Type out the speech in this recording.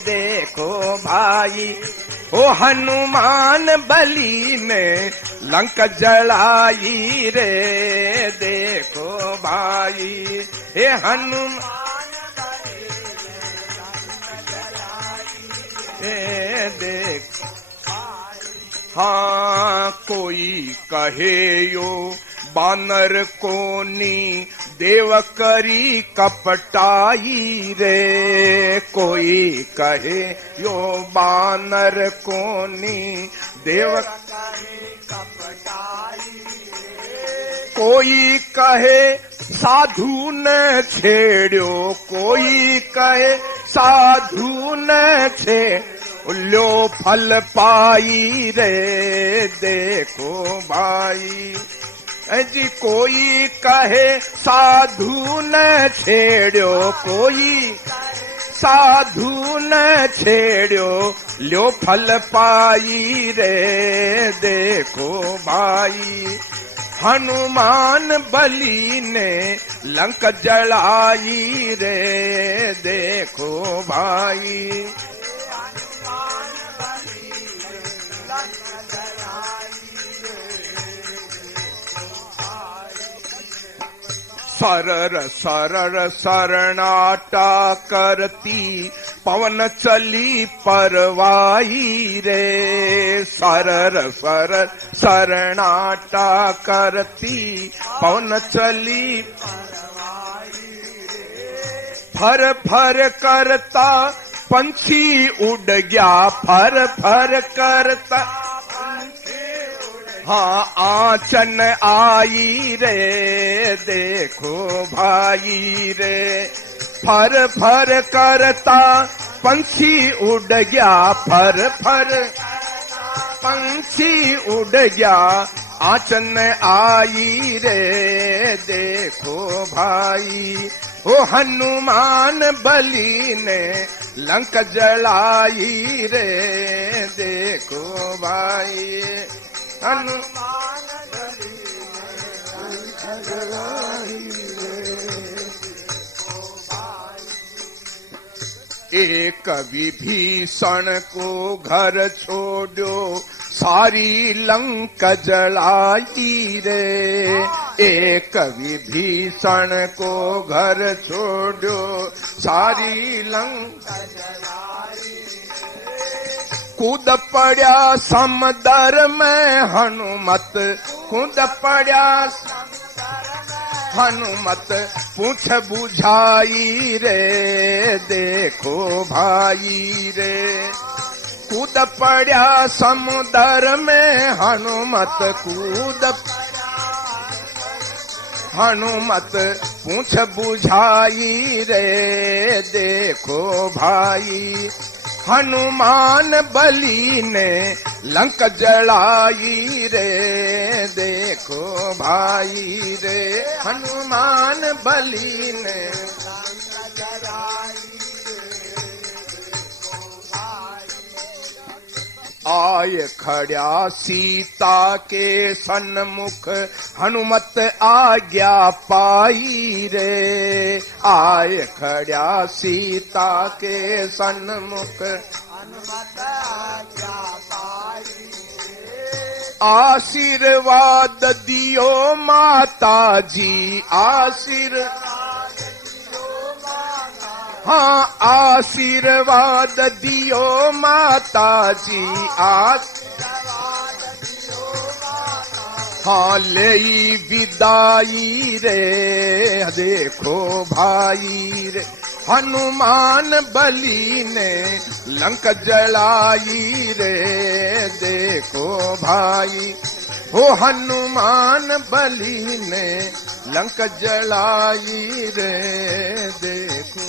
देखो भाई ओ हनुमान बली ने लंक जलाई रे। देखो भाई हे हनुमान बली देख। हाँ कोई कहे यो बानर कोनी देव करी कपटाई रे। कोई कहे यो बानर कोनी देव करी कपटाई रे। कोई कहे साधु न छेड़ो। कोई कहे साधु न छेड़ो फल पाई रे। देखो भाई जी कोई कहे साधु न छेड़ो। कोई साधु न छेड़ो लो फल पाई रे। देखो भाई हनुमान बली ने लंक जलाई रे। देखो भाई सरर सरर शरणाटा करती पवन चली परवाई रे। सरर सरर शरणाटा करती पवन चली फर फर करता पंछी उड़ गया। फर फर करता हाँ आंचन आई रे। देखो भाई रे फर फर करता पंछी उड़ गया। फर फर पंछी उड़ गया आंचन आई रे। देखो भाई ओ हनुमान बली ने लंक जलाई रे। देखो भाई हनुमान बली ने जलाई रे। एक विभीषण को घर छोड़ो सारी लंक जलाई रे। एक विभीषण को घर छोड़ो सारी लंक जलाई। कूद पड़ा समंदर में हनुमत। कूद पड़ा हनुमत पूछ बुझाई रे। देखो भाई रे कूद पड़ा समुद्र में हनुमत। कूद हनुमत पूछ बुझाई रे। देखो भाई हनुमान बली ने लंक जलाई रे। देखो भाई रे हनुमान बली ने लंक जलाई रे। आय खड़ा सीता के सन्मुख हनुमत आज्ञा पाई रे। आय खड़ा सीता के सन्मुख हनुमत आज्ञा पाई रे। आशीर्वाद दियो माता जी। आशीर्वाद हाँ आशीर्वाद दियो माता जी। आशीर्वाद दियो माता हाँ ले विदाई रे। देखो भाई रे हनुमान बली ने लंक जलाई रे। देखो भाई हो हनुमान बली ने लंक जलाई रे। देखो